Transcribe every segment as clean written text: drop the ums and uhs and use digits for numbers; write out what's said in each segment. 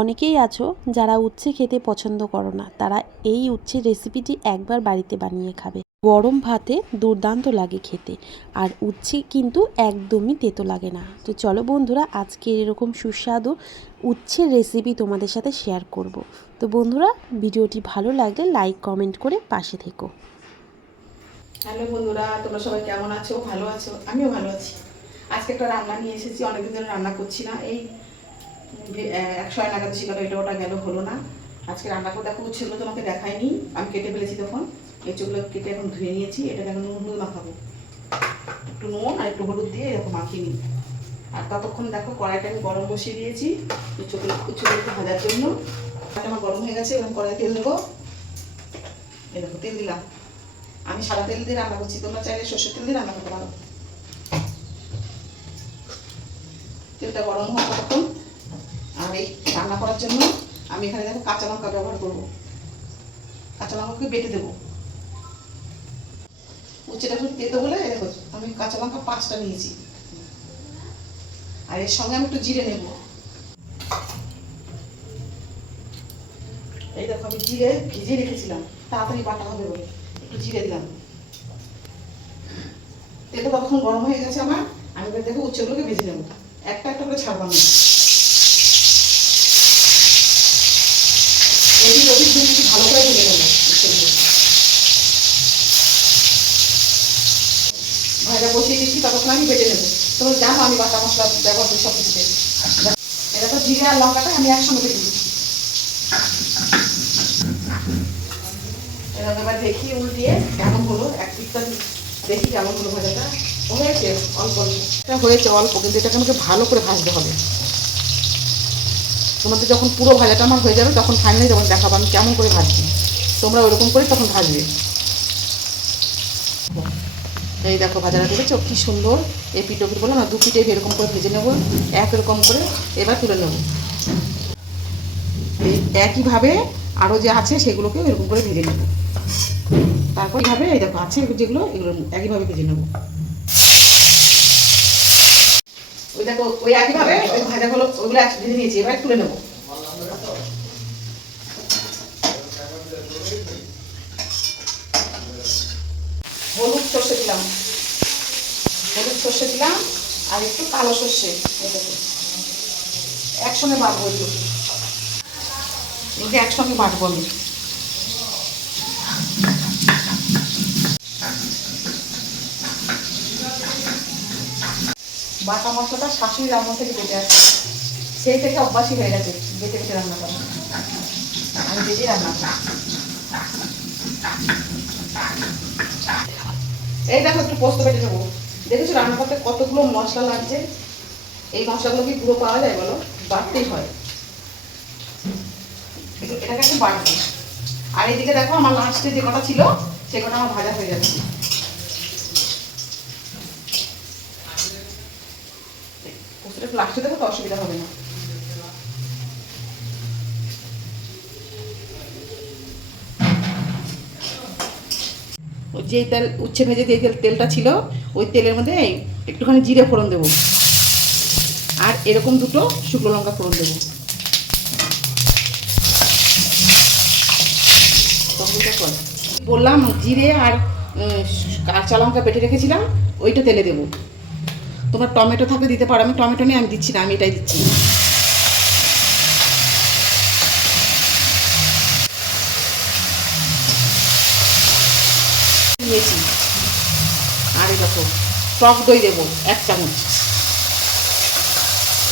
অনেকেই আছো যারা উচ্ছে খেতে পছন্দ করো না, তারা এই উচ্ছের রেসিপিটি একবার বাড়িতে বানিয়ে খাবে। গরম ভাতে দুর্দান্ত লাগে খেতে, আর উচ্ছে কিন্তু একদমই তেতো লাগে না। তো চলো বন্ধুরা, আজকে এরকম সুস্বাদু উচ্ছের রেসিপি তোমাদের সাথে শেয়ার করব। তো বন্ধুরা, ভিডিওটি ভালো লাগলে লাইক কমেন্ট করে পাশে থেকো। হ্যালো বন্ধুরা, তোমরা সবাই কেমন আছো? ভালো আছো? আমিও ভালো আছি। আজকে একটা রান্না নিয়ে এসেছি, অনেকদিন ধরে রান্না করছি না। এই 100 নাগাদ ছিল, এটা ওটা গেল, হলো না। আজকে রান্না করে দেখো, উচ্ছেগুলো তোমাকে দেখাইনি, আমি কেটে ফেলেছি তখন। এঁচোগুলো কেটে এখন ধুয়ে নিয়েছি। এটাকে এখন নুন হলুদ মাখাবো, একটু নুন আর একটু হলুদ দিয়ে এরকম মাখিয়ে নিই। আর ততক্ষণ দেখো কড়াইটা আমি গরম বসিয়ে দিয়েছি উচ্ছেগুলোকে ভাজার জন্য। আমার গরম হয়ে গেছে, এবার কড়াই তেল দেবো। এই দেখো তেল দিলাম। আমি সাদা তেল দিয়ে রান্না করছি, তোমরা চাইলে সর্ষের তেল দিয়ে রান্না করতে পারো। তেলটা গরম হওয়া তখন, আর এই রান্না করার জন্য আমি এখানে দেখো কাঁচা লঙ্কা ব্যবহার করবো। কাঁচা লঙ্কাকে বেটে দেবো। উচ্ছেটা একটু তেতো হলে দেখো আমি কাঁচা লঙ্কা 5টা নিয়েছি। আর এর সঙ্গে আমি একটু জিরে নেব। এই দেখো আমি জিরে ভিজিয়ে রেখেছিলাম, তাড়াতাড়ি বাটা হবে বলে একটু জিরে দিলাম। তেলটা তখন গরম হয়ে গেছে আমার। আমি এবার দেখো উচ্ছেগুলোকে ভেজে নেবো, একটা একটা করে ছাড়বো আমি। এদিক ওদিক দুদিকে ভালো করে ভেজে নেবো উচ্ছেগুলো। ভাজা বসিয়ে দিচ্ছি, ততক্ষণ আমি বেটে নেবো। তোমরা জানো আমি বাটা মশলা ব্যবহার করি সব কিছুতে। এটা তো জিরে আর লঙ্কাটা আমি একসঙ্গে বেটে দিচ্ছি। এরকম এবার দেখি উল্টিয়ে কেমন হলো, এক পিঠটা দেখি কেমন হলো ভাজাটা। হয়েছে অল্প অল্প, এটা হয়েছে অল্প, কিন্তু এটাকে আমাকে ভালো করে ভাজতে হবে। তোমাদের যখন পুরো ভাজাটা আমার হয়ে যাবে তখন ফাইনালি যখন দেখাবো আমি কেমন করে ভাজছি, তোমরা ওইরকম করে তখন ভাজবে। এই দেখো ভাজাটা দেখেছো কি সুন্দর। এই পিঠোপিঠ বলে না, 2 পিঠে এরকম করে ভেজে নেবো, একরকম করে। এবার তুলে নেবো। এই একইভাবে আরও যে আছে সেগুলোকে এরকম করে ভেজে নেবো। তারপর এইভাবে এই দেখো আছে যেগুলো, এগুলো একইভাবে ভেজে নেবো। ওই দেখো ওই একইভাবে ওই ভাজাগুলো ওইগুলো ভেজে নিয়েছি, এবার তুলে নেবো। হলুদ সর্ষে দিলাম, হলুদ সর্ষে দিলাম, আর একটু কালো সর্ষে। একসঙ্গে বাটবো, এগুলো একসঙ্গে বাটবো আমি। বাটা মশলাটা শাশুড়ি রান্না থেকে বেটে আসে, সেই থেকে অভ্যাসই হয়ে গেছে বেটে বেটে রান্না করা। আমি বেটে রান্না করি। এই দেখো একটু পোস্ত বেটে নেবো। দেখেছো রান্না করতে কতগুলো মশলা লাগছে। এই মশলাগুলো কি গুঁড়ো পাওয়া যায় বলো? বাটতেই হয়। এটাকে একটু বাটবো। আর এইদিকে দেখো আমার লাস্টে যে কটা ছিল সে কটা আমার ভাজা হয়ে যাচ্ছে। পোস্তটা একটু লাস্টে দেবো তো অসুবিধা হবে না। ওই যে তেল উচ্ছে ভেজে যে তেলটা ছিল ওই তেলের মধ্যে একটুখানি জিরে ফোড়ন দেবো, আর এরকম 2টো শুকনো লঙ্কা ফোড়ন দেবো। বললাম জিরে আর কাঁচা লঙ্কা বেটে রেখেছিলাম, ওইটা তেলে দেবো। তোমার টমেটো থাকলে দিতে পারো, আমি টমেটো নিয়ে আমি দিচ্ছি না, আমি এটাই দিচ্ছি। নিয়েছি। আর এই দেখো টক দই দেবো 1 চামচ,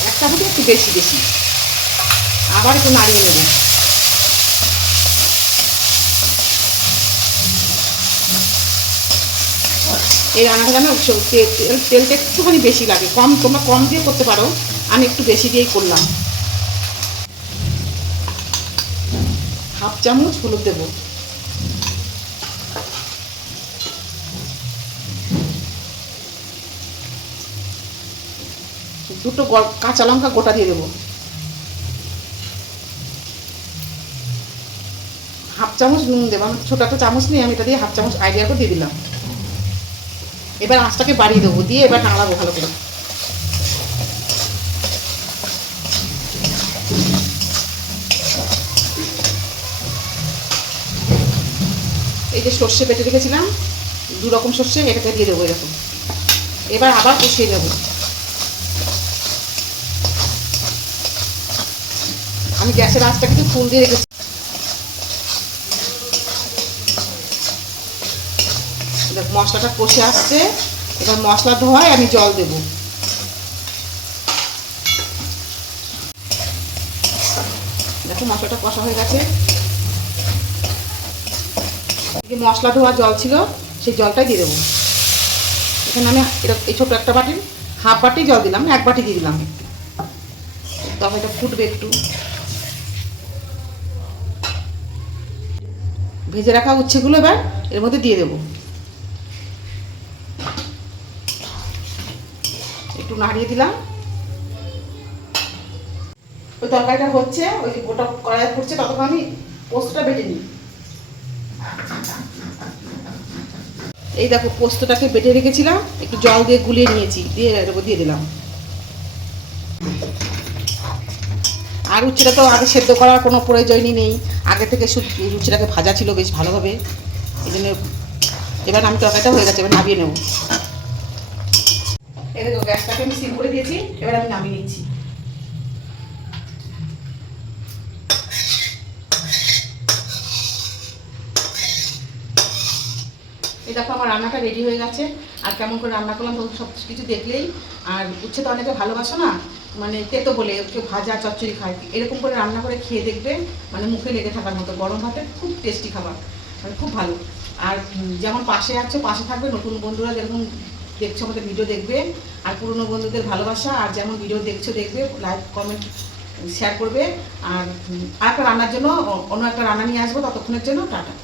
1 চামচ একটু বেশি বেশি। আবার একটু নাড়িয়ে নেবো। এই রান্নাটা যেন তেলটা একটুখানি বেশি লাগে, কম তোমরা কম দিয়ে করতে পারো, আমি একটু বেশি দিয়েই করলাম। 1/2 চামচ হলুদ দেবো। দুটো কাঁচা লঙ্কা গোটা দিয়ে দেবো। 1/2 চামচ নুন দেবো। আমি ছোটো একটা চামচ নিয়ে আমি এটা দিয়ে 1/2 চামচ আইডিয়া করে দিয়ে দিলাম। এবার আঁচটাকে বাড়িয়ে দেবো, দিয়ে এবার নাড়াবো ভালো করে। এই যে সর্ষে বেটে রেখেছিলাম, 2 রকম সর্ষে, এটাকে দিয়ে দেবো এরকম। এবার আবার কষিয়ে নেব। আমি গ্যাসের আঁচটা কিন্তু ফুল দিয়ে রেখেছি। মশলাটা কষে আসছে, এবার মশলা ধোয়ায় আমি জল দেবো। দেখো মশলাটা কষা হয়ে গেছে। যে মশলা ধোয়া জল ছিল সেই জলটাই দিয়ে দেবো। এখানে আমি এই ছোটো একটা বাটির হাফ বাটি জল দিলাম, 1 বাটি দিয়ে দিলাম। তবে এটা ফুটবে একটু। ভেজে রাখা উচ্ছেগুলো এবার এর মধ্যে দিয়ে দেবো। একটু নাড়িয়ে দিলাম। ওই তরকারিটা হচ্ছে, ওই যে গোটা কড়াই ফুটছে, ততক্ষণ আমি পোস্তটা বেটে নিই। এই দেখো পোস্তটাকে বেটে রেখেছিলাম, একটু জল দিয়ে গুলিয়ে নিয়েছি, দিয়ে দিয়ে দিলাম। আর উচ্ছেটা তো আগে সেদ্ধ করার কোনো প্রয়োজনই নেই, আগে থেকে উচ্ছেটাকে ভাজা ছিল বেশ ভালোভাবে, এই জন্য। এবার আমি তরকারিটা হয়ে গেছে, এবার নামিয়ে নেব। এই দেখো গ্যাসটাকে আমি সিম করে দিয়েছি, এবার আমি নামিয়ে নিচ্ছি। এই দেখো আমার রান্নাটা রেডি হয়ে গেছে। আর কেমন করে রান্না করলাম তো সব কিছু দেখলেই। আর উচ্ছে তো অনেকে ভালোবাসো না, মানে তেতো বলে, কেউ ভাজা চচ্চড়ি খায়, এরকম করে রান্না করে খেয়ে দেখবে, মানে মুখে লেগে থাকার মতো। গরম ভাতে খুব টেস্টি খাবার, মানে খুব ভালো। আর যেমন পাশে আছো, পাশে থাকবে। নতুন বন্ধুরা যেরকম দেখছো আমাদের ভিডিও দেখবে, আর পুরনো বন্ধুদের ভালোবাসা, আর যেমন ভিডিও দেখছো দেখবে, লাইক কমেন্ট শেয়ার করবে। আর একটা রান্নার জন্য অন্য একটা রান্না নিয়ে আসবো, ততক্ষণের জন্য টাটা।